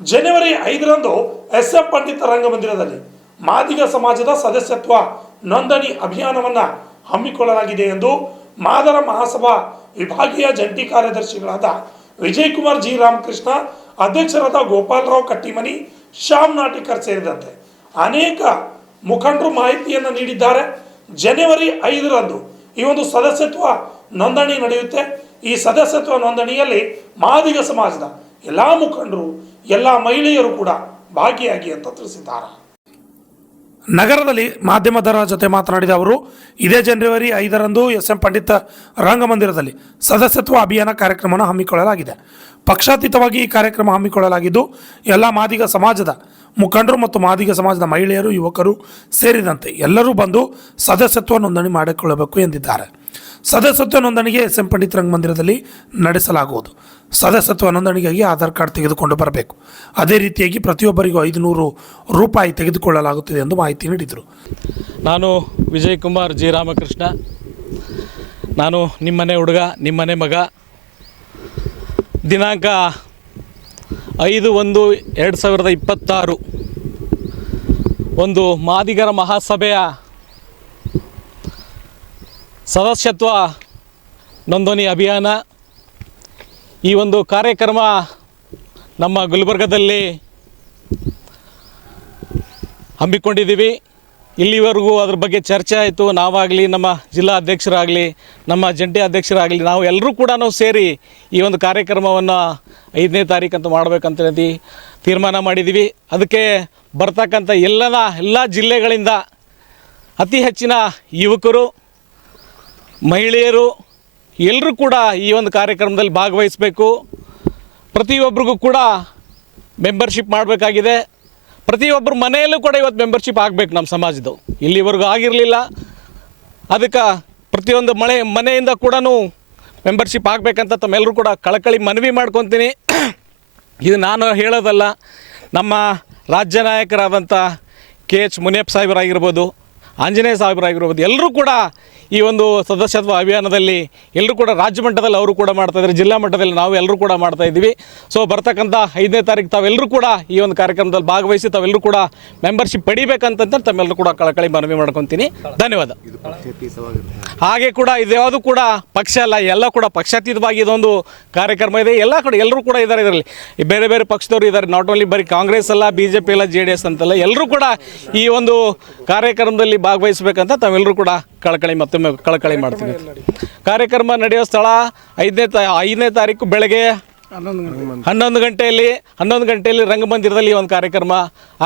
ಜನವರಿ 5ರಂದು SM. ಪಂಡಿತ ರಂಗಮಂದಿರದಲ್ಲಿ ಮಾದಿಗ ಸಮಾಜದ ಸದಸ್ಯತ್ವ ನೋಂದಣಿ ಅಭಿಯಾನವನ್ನು ಹಮ್ಮಿಕೊಳ್ಳಲಾಗಿದೆ ಎಂದು ಮಾದರ ಮಹಾಸಭಾ ವಿಭಾಗೀಯ ಜಂಟಿ ಕಾರ್ಯದರ್ಶಿಗಳಾದ ವಿಜಯಕುಮಾರ್ ಜಿ ರಾಮಕೃಷ್ಣ, ಅಧ್ಯಕ್ಷರಾದ ಗೋಪಾಲರಾವ್ ಕಟ್ಟಿಮನಿ, ಶ್ಯಾಮ್ ನಾಟಿಕರ್ ಸೇರಿದಂತೆ ಅನೇಕ ಮುಖಂಡರು ಮಾಹಿತಿಯನ್ನು ನೀಡಿದ್ದಾರೆ. ಜನವರಿ 5ರಂದು ಈ ಒಂದು ಸದಸ್ಯತ್ವ ನೋಂದಣಿ ನಡೆಯುತ್ತೆ. ಈ ಸದಸ್ಯತ್ವ ನೋಂದಣಿಯಲ್ಲಿ ಮಾದಿಗ ಸಮಾಜದ ಎಲ್ಲ ಮುಖಂಡರು, ಎಲ್ಲ ಮಹಿಳೆಯರು ಕೂಡ ಭಾಗಿಯಾಗಿ ಅಂತ ತಿಳಿಸಿದ್ದಾರೆ. ನಗರದಲ್ಲಿ ಮಾಧ್ಯಮದರ ಜೊತೆ ಮಾತನಾಡಿದ ಅವರು, ಇದೇ ಜನವರಿ 5ರಂದು ಎಸ್.ಎಂ. ಪಂಡಿತ ರಂಗಮಂದಿರದಲ್ಲಿ ಸದಸ್ಯತ್ವ ಅಭಿಯಾನ ಕಾರ್ಯಕ್ರಮವನ್ನು ಹಮ್ಮಿಕೊಳ್ಳಲಾಗಿದೆ. ಪಕ್ಷಾತೀತವಾಗಿ ಈ ಕಾರ್ಯಕ್ರಮ ಹಮ್ಮಿಕೊಳ್ಳಲಾಗಿದ್ದು, ಎಲ್ಲ ಮಾದಿಗ ಸಮಾಜದ ಮುಖಂಡರು ಮತ್ತು ಮಾದಿಗ ಸಮಾಜದ ಮಹಿಳೆಯರು, ಯುವಕರು ಸೇರಿದಂತೆ ಎಲ್ಲರೂ ಬಂದು ಸದಸ್ಯತ್ವ ನೋಂದಣಿ ಮಾಡಿಕೊಳ್ಳಬೇಕು ಎಂದಿದ್ದಾರೆ. ಸದಸ್ಯತ್ವ ನೋಂದಣಿಗೆ ಎಸ್.ಎಂ. ಪಂಡಿತ ರಂಗಮಂದಿರದಲ್ಲಿ ನಡೆಸಲಾಗುವುದು. ಸದಸ್ಯತ್ವ ನೋಂದಣಿಗಾಗಿ ಆಧಾರ್ ಕಾರ್ಡ್ ತೆಗೆದುಕೊಂಡು ಬರಬೇಕು. ಅದೇ ರೀತಿಯಾಗಿ ಪ್ರತಿಯೊಬ್ಬರಿಗೂ 500 ರೂಪಾಯಿ ತೆಗೆದುಕೊಳ್ಳಲಾಗುತ್ತದೆ ಎಂದು ಮಾಹಿತಿ ನೀಡಿದರು. ನಾನು ವಿಜಯಕುಮಾರ್ ಜಿ ರಾಮಕೃಷ್ಣ. ನಾನು ನಿಮ್ಮನೆ ಹುಡುಗ, ನಿಮ್ಮನೆ ಮಗ. ದಿನಾಂಕ 5/1/2026 ಒಂದು ಮಾದಿಗರ ಮಹಾಸಭೆಯ ಸದಸ್ಯತ್ವ ನೋಂದಣಿ ಅಭಿಯಾನ, ಈ ಒಂದು ಕಾರ್ಯಕ್ರಮ ನಮ್ಮ ಗುಲ್ಬರ್ಗದಲ್ಲಿ ಹಮ್ಮಿಕೊಂಡಿದ್ದೀವಿ. ಇಲ್ಲಿವರೆಗೂ ಅದ್ರ ಬಗ್ಗೆ ಚರ್ಚೆ ಆಯಿತು. ನಾವಾಗಲಿ, ನಮ್ಮ ಜಿಲ್ಲಾ ಅಧ್ಯಕ್ಷರಾಗಲಿ, ನಮ್ಮ ಜಂಟಿ ಅಧ್ಯಕ್ಷರಾಗಲಿ, ನಾವು ಎಲ್ಲರೂ ಕೂಡ ಸೇರಿ ಈ ಒಂದು ಕಾರ್ಯಕ್ರಮವನ್ನು 5ನೇ ತಾರೀಕು ಅಂತ ಮಾಡಬೇಕಂತ ತೀರ್ಮಾನ ಮಾಡಿದ್ದೀವಿ. ಅದಕ್ಕೆ ಬರ್ತಕ್ಕಂಥ ಎಲ್ಲ ಜಿಲ್ಲೆಗಳಿಂದ ಅತಿ ಹೆಚ್ಚಿನ ಯುವಕರು, ಮಹಿಳೆಯರು ಎಲ್ಲರೂ ಕೂಡ ಈ ಒಂದು ಕಾರ್ಯಕ್ರಮದಲ್ಲಿ ಭಾಗವಹಿಸಬೇಕು. ಪ್ರತಿಯೊಬ್ಬರಿಗೂ ಕೂಡ ಮೆಂಬರ್ಶಿಪ್ ಮಾಡಬೇಕಾಗಿದೆ. ಪ್ರತಿಯೊಬ್ಬರ ಮನೆಯಲ್ಲೂ ಕೂಡ ಇವತ್ತು ಮೆಂಬರ್ಶಿಪ್ ಆಗಬೇಕು. ನಮ್ಮ ಸಮಾಜದ್ದು ಇಲ್ಲಿವರೆಗೂ ಆಗಿರಲಿಲ್ಲ. ಅದಕ್ಕೆ ಪ್ರತಿಯೊಂದು ಮನೆಯಿಂದ ಕೂಡ ಮೆಂಬರ್ಶಿಪ್ ಆಗಬೇಕಂತ ತಮ್ಮೆಲ್ಲರೂ ಕೂಡ ಕಳಕಳಿ ಮನವಿ ಮಾಡ್ಕೊತೀನಿ. ಇದು ನಾನು ಹೇಳೋದಲ್ಲ, ನಮ್ಮ ರಾಜ್ಯ ನಾಯಕರಾದಂಥ KH ಮುನಿಯಪ್ಪ ಸಾಹೇಬರಾಗಿರ್ಬೋದು, ಆಂಜನೇಯ ಸಾಹೇಬರಾಗಿರ್ಬೋದು, ಎಲ್ಲರೂ ಕೂಡ ಈ ಒಂದು ಸದಸ್ಯತ್ವ ಅಭಿಯಾನದಲ್ಲಿ ಎಲ್ಲರೂ ಕೂಡ ರಾಜ್ಯ ಮಟ್ಟದಲ್ಲಿ ಅವರು ಕೂಡ ಮಾಡ್ತಾಯಿದ್ದಾರೆ, ಜಿಲ್ಲಾ ಮಟ್ಟದಲ್ಲಿ ನಾವು ಎಲ್ಲರೂ ಕೂಡ ಮಾಡ್ತಾಯಿದ್ದೀವಿ. ಸೊ ಬರ್ತಕ್ಕಂಥ 5ನೇ ತಾರೀಕು ತಾವೆಲ್ಲರೂ ಕೂಡ ಈ ಒಂದು ಕಾರ್ಯಕ್ರಮದಲ್ಲಿ ಭಾಗವಹಿಸಿ ತಾವೆಲ್ಲರೂ ಕೂಡ ಮೆಂಬರ್ಶಿಪ್ ಪಡಿಬೇಕಂತ ತಮ್ಮೆಲ್ಲರೂ ಕೂಡ ಕಳಕಳಿ ಮನವಿ ಮಾಡ್ಕೊತೀನಿ. ಧನ್ಯವಾದ. ಹಾಗೆ ಕೂಡ ಇದ್ಯಾವುದು ಕೂಡ ಪಕ್ಷ ಅಲ್ಲ, ಎಲ್ಲ ಕೂಡ ಪಕ್ಷಾತೀತವಾಗಿ ಇದೊಂದು ಕಾರ್ಯಕ್ರಮ ಇದೆ. ಎಲ್ಲರೂ ಕೂಡ ಇದ್ದಾರೆ. ಇದರಲ್ಲಿ ಬೇರೆ ಬೇರೆ ಪಕ್ಷದವರು ಇದ್ದಾರೆ. ನಾಟ್ ಓನ್ಲಿ ಬರೀ ಕಾಂಗ್ರೆಸ್ ಅಲ್ಲ, BJP ಅಲ್ಲ, JDS ಅಂತಲ್ಲ, ಎಲ್ಲರೂ ಕೂಡ ಈ ಒಂದು ಕಾರ್ಯಕ್ರಮದಲ್ಲಿ ಭಾಗವಹಿಸಬೇಕಂತ ತಾವೆಲ್ಲರೂ ಕೂಡ ಮತ್ತೊಮ್ಮೆ ಕಳಕಳಿ ಮಾಡ್ತೀವಿ. ಕಾರ್ಯಕ್ರಮ ನಡೆಯೋ ಸ್ಥಳ 5ನೇ ತಾರೀಕು ಬೆಳಗ್ಗೆ 11 ಗಂಟೆಯಲ್ಲಿ ರಂಗಮಂದಿರದಲ್ಲಿ ಈ ಒಂದು ಕಾರ್ಯಕ್ರಮ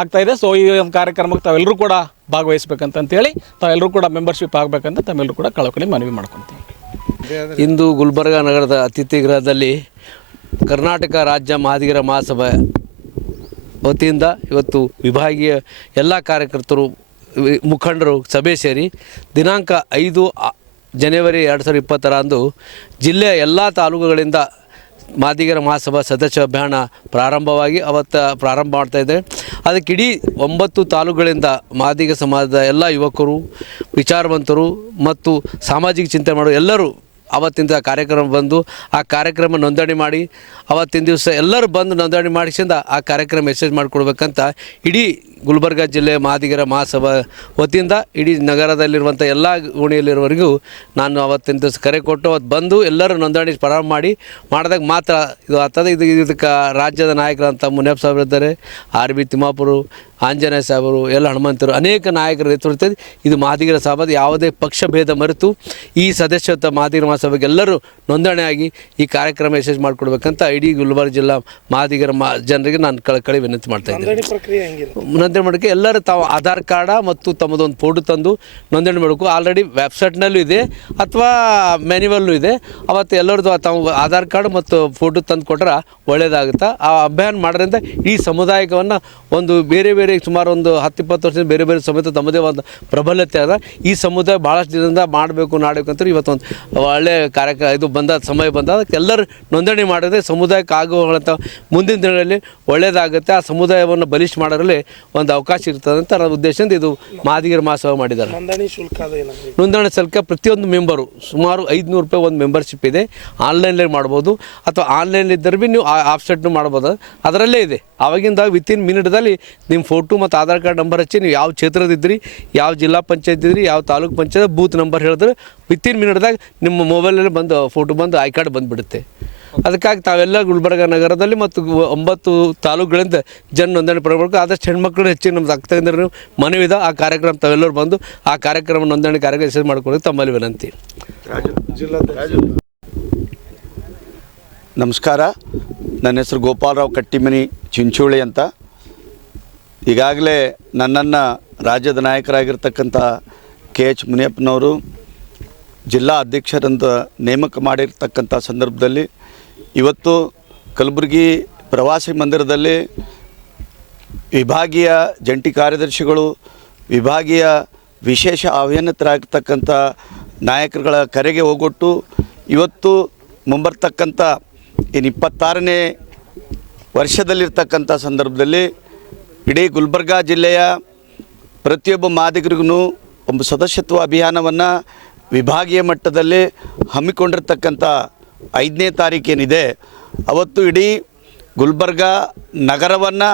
ಆಗ್ತಾಯಿದೆ. ಸೊ ಈ ಒಂದು ಕಾರ್ಯಕ್ರಮಕ್ಕೆ ತಾವೆಲ್ಲರೂ ಕೂಡ ಭಾಗವಹಿಸ್ಬೇಕಂತೇಳಿ ತಾವೆಲ್ಲರೂ ಕೂಡ ಮೆಂಬರ್ಶಿಪ್ ಆಗಬೇಕಂತ ತಾವೆಲ್ಲರೂ ಕೂಡ ಕಳಕಳಿ ಮನವಿ ಮಾಡ್ಕೊತೀವಿ. ಇಂದು ಗುಲ್ಬರ್ಗ ನಗರದ ಅತಿಥಿ ಗೃಹದಲ್ಲಿ ಕರ್ನಾಟಕ ರಾಜ್ಯ ಮಾದಿಗರ ಮಹಾಸಭೆ ವತಿಯಿಂದ ಇವತ್ತು ವಿಭಾಗೀಯ ಎಲ್ಲ ಕಾರ್ಯಕರ್ತರು, ಮುಖಂಡರು ಸಭೆ ಸೇರಿ ದಿನಾಂಕ 5 ಜನವರಿ 2020 ಜಿಲ್ಲೆಯ ಎಲ್ಲ ತಾಲೂಕುಗಳಿಂದ ಮಾದಿಗರ ಮಹಾಸಭಾ ಸದಸ್ಯ ಅಭಿಯಾನ ಪ್ರಾರಂಭವಾಗಿ ಪ್ರಾರಂಭ ಮಾಡ್ತಾಯಿದೆ. ಅದಕ್ಕೆ ಇಡೀ 9 ತಾಲೂಕುಗಳಿಂದ ಮಾದಿಗ ಸಮಾಜದ ಎಲ್ಲ ಯುವಕರು, ವಿಚಾರವಂತರು ಮತ್ತು ಸಾಮಾಜಿಕ ಚಿಂತನೆ ಮಾಡೋ ಎಲ್ಲರೂ ಅವತ್ತಿಂದ ಕಾರ್ಯಕ್ರಮ ಬಂದು ಆ ಕಾರ್ಯಕ್ರಮ ನೋಂದಣಿ ಮಾಡಿ ಅವತ್ತಿನ ದಿವಸ ಎಲ್ಲರೂ ಬಂದು ನೋಂದಣಿ ಮಾಡಿಸಿಂದ ಆ ಕಾರ್ಯಕ್ರಮ ಮೆಸೇಜ್ ಮಾಡಿಕೊಡ್ಬೇಕಂತ ಇಡೀ ಗುಲ್ಬರ್ಗ ಜಿಲ್ಲೆ ಮಾದಿಗರ ಮಹಾಸಭಾ ವತಿಯಿಂದ ಇಡೀ ನಗರದಲ್ಲಿರುವಂಥ ಎಲ್ಲ ಓಣಿಯಲ್ಲಿರುವವರೆಗೂ ನಾನು ಅವತ್ತಿನ ದಿವಸ ಕರೆ ಕೊಟ್ಟು ಅವತ್ತು ಬಂದು ಎಲ್ಲರೂ ನೋಂದಣಿ ಪ್ರಾರಂಭ ಮಾಡಿದಾಗ ಮಾತ್ರ ಇದು ಆಗ್ತದೆ. ಇದಕ್ಕೆ ರಾಜ್ಯದ ನಾಯಕರಂತ ಮುನಿಯಪ್ಪ ಸಾಹೇಬರು ಇದ್ದಾರೆ, RB ತಿಮ್ಮಾಪುರು, ಆಂಜನೇಯ ಸಾಹೇಬರು, ಎಲ್ಲ ಹನುಮಂತರು, ಅನೇಕ ನಾಯಕರ ನೇತೃತ್ವ ಇದು ಮಾದಿಗರ ಸಭಾದ ಯಾವುದೇ ಪಕ್ಷ ಭೇದ ಮರೆತು ಈ ಸದಸ್ಯತ್ವ ಮಾದಿಗರ ಮಹಾಸಭೆಗೆ ಎಲ್ಲರೂ ನೋಂದಣಿಯಾಗಿ ಈ ಕಾರ್ಯಕ್ರಮ ಯಶಸ್ವಿ ಮಾಡಿಕೊಡ್ಬೇಕಂತ ಇಡೀ ಗುಲ್ಬರ್ಗ ಜಿಲ್ಲಾ ಮಾದಿಗರ ಜನರಿಗೆ ನಾನು ಕಳಕಳಿ ವಿನಂತಿ ಮಾಡ್ತಾ ಇದ್ದೀನಿ. ನೋಂದಣಿ ಮಾಡೋಕ್ಕೆ ಎಲ್ಲರೂ ತಾವು ಆಧಾರ್ ಕಾರ್ಡ ಮತ್ತು ತಮ್ಮದೊಂದು ಫೋಟೋ ತಂದು ನೋಂದಣಿ ಮಾಡಬೇಕು. ಆಲ್ರೆಡಿ ವೆಬ್ಸೈಟ್ನಲ್ಲೂ ಇದೆ ಅಥವಾ ಮ್ಯಾನ್ಯುವಲ್ಲೂ ಇದೆ. ಅವತ್ತು ಎಲ್ಲರದ್ದು ತಾವು ಆಧಾರ್ ಕಾರ್ಡ್ ಮತ್ತು ಫೋಟೋ ತಂದು ಕೊಟ್ಟರೆ ಒಳ್ಳೆಯದಾಗುತ್ತೆ. ಆ ಅಭಿಯಾನ ಮಾಡೋದ್ರಿಂದ ಈ ಸಮುದಾಯವನ್ನು ಒಂದು ಬೇರೆ ಸುಮಾರು ಒಂದು 10-20 ವರ್ಷದಿಂದ ಬೇರೆ ಸಮೇತ ತಮ್ಮದೇ ಒಂದು ಪ್ರಬಲತೆ ಅದ. ಈ ಸಮುದಾಯ ಭಾಳಷ್ಟು ದಿನದಿಂದ ಮಾಡಬೇಕು ಅಂತ ಇವತ್ತೊಂದು ಒಳ್ಳೆಯ ಇದು ಸಮಯ ಬಂದ. ಅದಕ್ಕೆ ಎಲ್ಲರೂ ನೋಂದಣಿ ಮಾಡಿದ್ರೆ ಸಮುದಾಯಕ್ಕೆ ಆಗುವಂಥ ಮುಂದಿನ ದಿನಗಳಲ್ಲಿ ಒಳ್ಳೆಯದಾಗುತ್ತೆ. ಆ ಸಮುದಾಯವನ್ನು ಬಲಿಷ್ಠ ಮಾಡೋದ್ರಲ್ಲಿ ಒಂದು ಅವಕಾಶ ಇರ್ತದೆ ಅಂತ ಅನ್ನೋ ಉದ್ದೇಶದಿಂದ ಇದು ಮಾದಿಗರ ಮಹಾಸಭಾ ಮಾಡಿದ್ದಾರೆ. ನೋಂದಣಿ ಶುಲ್ಕ ಅದು ಏನಾದ್ರು ನೋಂದಣಿ ಶುಲ್ಕ ಪ್ರತಿಯೊಂದು ಮೆಂಬರು ಸುಮಾರು 500 ರೂಪಾಯಿ ಒಂದು ಮೆಂಬರ್ಶಿಪ್ ಇದೆ. ಆನ್ಲೈನಲ್ಲಿ ಮಾಡ್ಬೋದು ಅಥವಾ ಆನ್ಲೈನ್ ಇದ್ದರೆ ಭೀ ನೀವು ಆಫ್ಸೆಟ್ನು ಮಾಡ್ಬೋದು. ಅದರಲ್ಲೇ ಇದೆ. ಆವಾಗಿಂದ ವಿತಿನ್ ಮಿನಿಟ್ದಲ್ಲಿ ನಿಮ್ಮ ಫೋಟೋ ಮತ್ತು ಆಧಾರ್ ಕಾರ್ಡ್ ನಂಬರ್ ಹಚ್ಚಿ ನೀವು ಯಾವ ಕ್ಷೇತ್ರದಿದ್ರಿ, ಯಾವ ಜಿಲ್ಲಾ ಪಂಚಾಯತ್ ಇದ್ರಿ, ಯಾವ ತಾಲೂಕು ಪಂಚಾಯತ್ ಬೂತ್ ನಂಬರ್ ಹೇಳಿದ್ರೆ ವಿತಿನ್ ಮಿನಿಟ್ದಾಗ ನಿಮ್ಮ ಮೊಬೈಲಲ್ಲಿ ಬಂದು ಫೋಟೋ ಬಂದು ಐ ಕಾರ್ಡ್ ಬಂದುಬಿಡುತ್ತೆ. ಅದಕ್ಕಾಗಿ ತಾವೆಲ್ಲ ಗುಲ್ಬರ್ಗ ನಗರದಲ್ಲಿ ಮತ್ತು 9 ತಾಲೂಕುಗಳಿಂದ ಜನ ನೋಂದಣಿ ಪಡಬೇಕು. ಆದಷ್ಟು ಹೆಣ್ಮಕ್ಳು ಹೆಚ್ಚಿನ ನಮ್ಮ ಆಗ್ತಾಯಿದ್ರೆ ಮನವಿದ ಆ ಕಾರ್ಯಕ್ರಮ ತಾವೆಲ್ಲರೂ ಬಂದು ಆ ಕಾರ್ಯಕ್ರಮ ನೋಂದಣಿ ಕಾರ್ಯಕ್ರಮ ಯಶಸ್ವಿ ಮಾಡ್ಕೊಳ್ಳೋದು ತಮ್ಮಲ್ಲಿ ವಿನಂತಿ. ನಮಸ್ಕಾರ. ನನ್ನ ಹೆಸರು ಗೋಪಾಲರಾವ್ ಕಟ್ಟಿಮನಿ ಚಿಂಚೋಳಿ ಅಂತ. ಈಗಾಗಲೇ ನನ್ನನ್ನು ರಾಜ್ಯದ ನಾಯಕರಾಗಿರ್ತಕ್ಕಂಥ KH ಮುನಿಯಪ್ಪನವರು ಜಿಲ್ಲಾ ಅಧ್ಯಕ್ಷರಂತ ನೇಮಕ ಮಾಡಿರ್ತಕ್ಕಂಥ ಸಂದರ್ಭದಲ್ಲಿ ಇವತ್ತು ಕಲಬುರಗಿ ಪ್ರವಾಸಿ ಮಂದಿರದಲ್ಲಿ ವಿಭಾಗೀಯ ಜಂಟಿ ಕಾರ್ಯದರ್ಶಿಗಳು, ವಿಭಾಗೀಯ ವಿಶೇಷ ಅಭಿಯಂತರಾಗಿರ್ತಕ್ಕಂಥ ನಾಯಕರುಗಳ ಕರೆಗೆ ಹೋಗೊಟ್ಟು ಇವತ್ತು ಮುಂಬರ್ತಕ್ಕಂಥ ಇನ್ನು 26ನೇ ವರ್ಷದಲ್ಲಿರ್ತಕ್ಕಂಥ ಸಂದರ್ಭದಲ್ಲಿ ಇಡೀ ಗುಲ್ಬರ್ಗಾ ಜಿಲ್ಲೆಯ ಪ್ರತಿಯೊಬ್ಬ ಮಾದಿಗರಿಗೂ ಒಂದು ಸದಸ್ಯತ್ವ ಅಭಿಯಾನವನ್ನು ವಿಭಾಗೀಯ ಮಟ್ಟದಲ್ಲಿ ಹಮ್ಮಿಕೊಂಡಿರ್ತಕ್ಕಂಥ 5ನೇ ತಾರೀಕೇನಿದೆ ಅವತ್ತು ಇಡೀ ಗುಲ್ಬರ್ಗಾ ನಗರವನ್ನು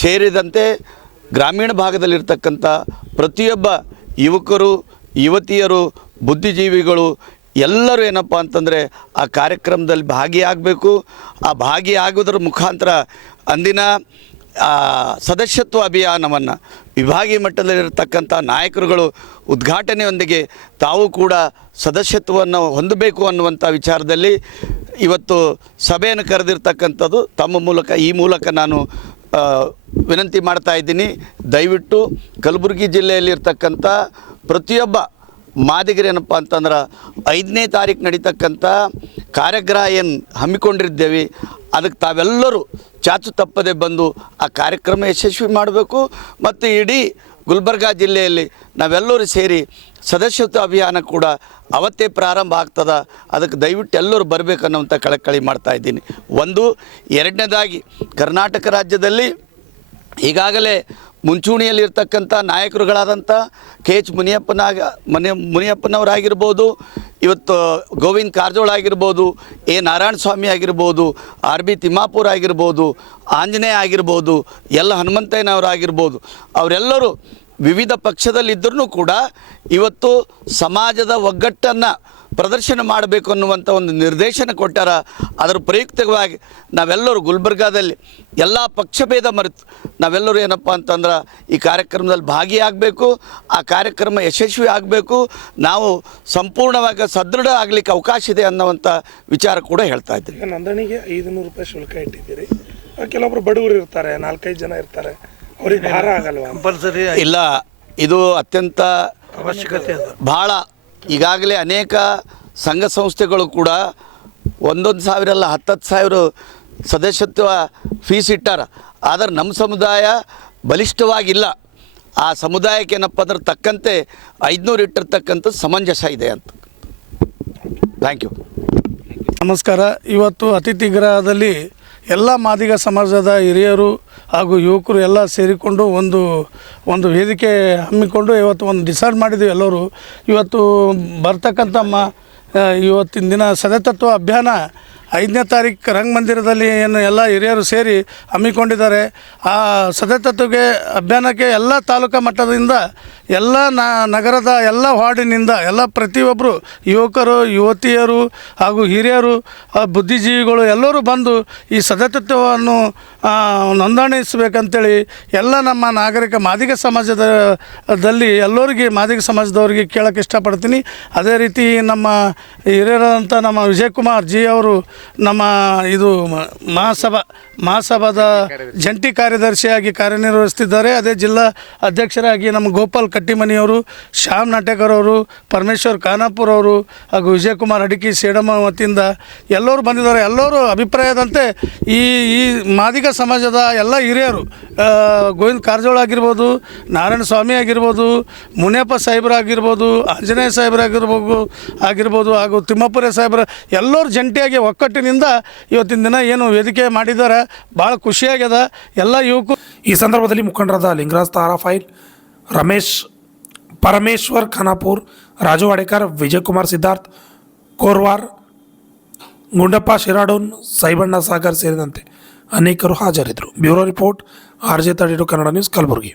ಸೇರಿದಂತೆ ಗ್ರಾಮೀಣ ಭಾಗದಲ್ಲಿರ್ತಕ್ಕಂಥ ಪ್ರತಿಯೊಬ್ಬ ಯುವಕರು, ಯುವತಿಯರು, ಬುದ್ಧಿಜೀವಿಗಳು ಎಲ್ಲರೂ ಏನಪ್ಪ ಅಂತಂದರೆ ಆ ಕಾರ್ಯಕ್ರಮದಲ್ಲಿ ಭಾಗಿಯಾಗಬೇಕು. ಆ ಭಾಗಿಯಾಗೋದ್ರ ಮುಖಾಂತರ ಅಂದಿನ ಸದಸ್ಯತ್ವ ಅಭಿಯಾನವನ್ನು ವಿಭಾಗೀಯ ಮಟ್ಟದಲ್ಲಿರ್ತಕ್ಕಂಥ ನಾಯಕರುಗಳು ಉದ್ಘಾಟನೆಯೊಂದಿಗೆ ತಾವು ಕೂಡ ಸದಸ್ಯತ್ವವನ್ನು ಹೊಂದಬೇಕು ಅನ್ನುವಂಥ ವಿಚಾರದಲ್ಲಿ ಇವತ್ತು ಸಭೆಯನ್ನು ಕರೆದಿರ್ತಕ್ಕಂಥದ್ದು ತಮ್ಮ ಮೂಲಕ ಈ ಮೂಲಕ ನಾನು ವಿನಂತಿ ಮಾಡ್ತಾ ಇದ್ದೀನಿ. ದಯವಿಟ್ಟು ಕಲಬುರಗಿ ಜಿಲ್ಲೆಯಲ್ಲಿರ್ತಕ್ಕಂಥ ಪ್ರತಿಯೊಬ್ಬ ಮಾದಿಗರೇನಪ್ಪ ಅಂತಂದ್ರೆ 5ನೇ ತಾರೀಕು ನಡೀತಕ್ಕಂಥ ಕಾರ್ಯಾಗಾರ ಏನು ಹಮ್ಮಿಕೊಂಡಿದ್ದೇವೆ ಅದಕ್ಕೆ ತಾವೆಲ್ಲರೂ ಚಾಚು ತಪ್ಪದೆ ಬಂದು ಆ ಕಾರ್ಯಕ್ರಮ ಯಶಸ್ವಿ ಮಾಡಬೇಕು. ಮತ್ತು ಇಡೀ ಗುಲ್ಬರ್ಗಾ ಜಿಲ್ಲೆಯಲ್ಲಿ ನಾವೆಲ್ಲರೂ ಸೇರಿ ಸದಸ್ಯತ್ವ ಅಭಿಯಾನ ಕೂಡ ಅವತ್ತೇ ಪ್ರಾರಂಭ ಆಗ್ತದೆ. ಅದಕ್ಕೆ ದಯವಿಟ್ಟು ಎಲ್ಲರೂ ಬರಬೇಕನ್ನುವಂಥ ಕಳಕಳಿ ಮಾಡ್ತಾ ಇದ್ದೀನಿ. ಒಂದು. ಎರಡನೇದಾಗಿ ಕರ್ನಾಟಕ ರಾಜ್ಯದಲ್ಲಿ ಈಗಾಗಲೇ ಮುಂಚೂಣಿಯಲ್ಲಿರ್ತಕ್ಕಂಥ ನಾಯಕರುಗಳಾದಂಥ KH ಮುನಿಯಪ್ಪನವರಾಗಿರ್ಬೋದು, ಇವತ್ತು ಗೋವಿಂದ ಕಾರಜೋಳ ಆಗಿರ್ಬೋದು, ನಾರಾಯಣ ಸ್ವಾಮಿ ಆಗಿರ್ಬೋದು, RB ತಿಮ್ಮಾಪುರ ಆಗಿರ್ಬೋದು, ಆಂಜನೇಯ ಆಗಿರ್ಬೋದು, ಹನುಮಂತಯ್ಯನವರಾಗಿರ್ಬೋದು, ಅವರೆಲ್ಲರೂ ವಿವಿಧ ಪಕ್ಷದಲ್ಲಿದ್ದರೂ ಕೂಡ ಇವತ್ತು ಸಮಾಜದ ಒಗ್ಗಟ್ಟನ್ನು ಪ್ರದರ್ಶನ ಮಾಡಬೇಕು ಅನ್ನುವಂಥ ಒಂದು ನಿರ್ದೇಶನ ಕೊಟ್ಟಾರ. ಅದರ ಪ್ರಯುಕ್ತವಾಗಿ ನಾವೆಲ್ಲರೂ ಗುಲ್ಬರ್ಗಾದಲ್ಲಿ ಎಲ್ಲ ಪಕ್ಷಭೇದ ಮರೆತು ನಾವೆಲ್ಲರೂ ಏನಪ್ಪ ಅಂತಂದ್ರೆ ಈ ಕಾರ್ಯಕ್ರಮದಲ್ಲಿ ಭಾಗಿಯಾಗಬೇಕು. ಆ ಕಾರ್ಯಕ್ರಮ ಯಶಸ್ವಿ ಆಗಬೇಕು. ನಾವು ಸಂಪೂರ್ಣವಾಗಿ ಸದೃಢ ಆಗಲಿಕ್ಕೆ ಅವಕಾಶ ಇದೆ ಅನ್ನುವಂಥ ವಿಚಾರ ಕೂಡ ಹೇಳ್ತಾ ಇದ್ದೀನಿ. ಈಗ ನೋಂದಣಿಗೆ 500 ರೂಪಾಯಿ ಶುಲ್ಕ ಇಟ್ಟಿದ್ದೀರಿ. ಕೆಲವೊಬ್ರು ಬಡವರು ಇರ್ತಾರೆ, 4-5 ಜನ ಇರ್ತಾರೆ, ಅವ್ರಿಗೆ ಭಾರ ಆಗಲ್ವಾ? ಕಂಪಲ್ಸರಿ ಇಲ್ಲ, ಇದು ಅತ್ಯಂತ ಅವಶ್ಯಕತೆ ಭಾಳ. ಈಗಾಗಲೇ ಅನೇಕ ಸಂಘ ಸಂಸ್ಥೆಗಳು ಕೂಡ 1,000 ಅಲ್ಲ 10,000 ಸದಸ್ಯತ್ವ ಫೀಸ್ ಇಟ್ಟಾರ. ಆದರೆ ನಮ್ಮ ಸಮುದಾಯ ಬಲಿಷ್ಠವಾಗಿಲ್ಲ. ಆ ಸಮುದಾಯಕ್ಕೆ ಏನಪ್ಪ ಅಂದ್ರೆ ತಕ್ಕಂತೆ 500 ಇಟ್ಟಿರ್ತಕ್ಕಂಥ ಸಮಂಜಸ ಇದೆ ಅಂತ. Thank you. ನಮಸ್ಕಾರ. ಇವತ್ತು ಅತಿಥಿ ಗೃಹದಲ್ಲಿ ಎಲ್ಲ ಮಾದಿಗ ಸಮಾಜದ ಹಿರಿಯರು ಹಾಗೂ ಯುವಕರು ಎಲ್ಲ ಸೇರಿಕೊಂಡು ಒಂದು ವೇದಿಕೆ ಹಮ್ಮಿಕೊಂಡು ಇವತ್ತು ಒಂದು ಡಿಸೈಡ್ ಮಾಡಿದ್ದೀವಿ. ಎಲ್ಲರೂ ಇವತ್ತು ಬರ್ತಕ್ಕಂಥ ಇವತ್ತಿನ ದಿನ ಸದಸ್ಯತ್ವ ಅಭಿಯಾನ 5ನೇ ತಾರೀಕು ರಂಗಮಂದಿರದಲ್ಲಿ ಏನು ಎಲ್ಲ ಹಿರಿಯರು ಸೇರಿ ಹಮ್ಮಿಕೊಂಡಿದ್ದಾರೆ. ಆ ಸದಸ್ಯತ್ವಕ್ಕೆ ಅಭಿಯಾನಕ್ಕೆ ಎಲ್ಲ ತಾಲೂಕಾ ಮಟ್ಟದಿಂದ ಎಲ್ಲ ನಗರದ ಎಲ್ಲ ವಾರ್ಡಿನಿಂದ ಎಲ್ಲ ಪ್ರತಿಯೊಬ್ಬರು ಯುವಕರು, ಯುವತಿಯರು ಹಾಗೂ ಹಿರಿಯರು, ಬುದ್ಧಿಜೀವಿಗಳು ಎಲ್ಲರೂ ಬಂದು ಈ ಸದಸ್ಯತ್ವವನ್ನು ನೋಂದಣಿಸಬೇಕಂತೇಳಿ ಎಲ್ಲ ನಮ್ಮ ನಾಗರಿಕ ಮಾದಿಗ ಸಮಾಜದಲ್ಲಿ ಎಲ್ಲರಿಗೆ ಮಾದಿಗ ಸಮಾಜದವ್ರಿಗೆ ಕೇಳೋಕ್ಕೆ ಇಷ್ಟಪಡ್ತೀನಿ. ಅದೇ ರೀತಿ ನಮ್ಮ ಹಿರಿಯರಾದಂಥ ನಮ್ಮ ವಿಜಯಕುಮಾರ್ ಜಿ ಅವರು ನಮ್ಮ ಇದು ಮಹಾಸಭಾದ ಜಂಟಿ ಕಾರ್ಯದರ್ಶಿಯಾಗಿ ಕಾರ್ಯನಿರ್ವಹಿಸ್ತಿದ್ದಾರೆ. ಅದೇ ಜಿಲ್ಲಾ ಅಧ್ಯಕ್ಷರಾಗಿ ನಮ್ಮ ಗೋಪಾಲ್ ಕಟ್ಟಿಮನಿಯವರು, ಶ್ಯಾಮ್ ನಾಟೇಕರ್ ಅವರು, ಪರಮೇಶ್ವರ್ ಖಾನಾಪುರ ಅವರು ಹಾಗೂ ವಿಜಯಕುಮಾರ್ ಅಡಿಕಿ ಸೇಡಮ್ಮ ವತಿಯಿಂದ ಎಲ್ಲರೂ ಬಂದಿದ್ದಾರೆ. ಎಲ್ಲರೂ ಅಭಿಪ್ರಾಯದಂತೆ ಈ ಮಾದಿಗ ಸಮಾಜದ ಎಲ್ಲ ಹಿರಿಯರು, ಗೋವಿಂದ ಕಾರಜೋಳ ಆಗಿರ್ಬೋದು, ನಾರಾಯಣ ಸ್ವಾಮಿ ಆಗಿರ್ಬೋದು, ಮುನಿಯಪ್ಪ ಸಾಹೇಬರಾಗಿರ್ಬೋದು, ಆಂಜನೇಯ ಸಾಹೇಬರಾಗಿರ್ಬೋದು ಹಾಗೂ ತಿಮ್ಮಾಪುರ ಸಾಹೇಬರ ಎಲ್ಲರೂ ಜಂಟಿಯಾಗಿ ಒಕ್ಕಟ್ಟಿನಿಂದ ಇವತ್ತಿನ ದಿನ ಏನು ವೇದಿಕೆ ಮಾಡಿದ್ದಾರೆ. ಭಾಳ ಖುಷಿಯಾಗ್ಯದ. ಎಲ್ಲ ಯುವಕರು ಈ ಸಂದರ್ಭದಲ್ಲಿ ಮುಖಂಡರಾದ ಲಿಂಗರಾಜ್ ತಾರಾಫೈಲ್, ಪರಮೇಶ್ವರ್ ಖಾನಾಪುರ್, ರಾಜು ವಾಡೇಕರ್, ವಿಜಯಕುಮಾರ್ ಸಿದ್ಧಾರ್ಥ್, ಕೋರ್ವಾರ್, ಗುಂಡಪ್ಪ ಶಿರಾಡೋನ್, ಸೈಬಣ್ಣ ಸಾಗರ್ ಸೇರಿದಂತೆ ಅನೇಕರು ಹಾಜರಿದ್ದರು. Bureau report, RJ32 Kannada news, Kalaburagi.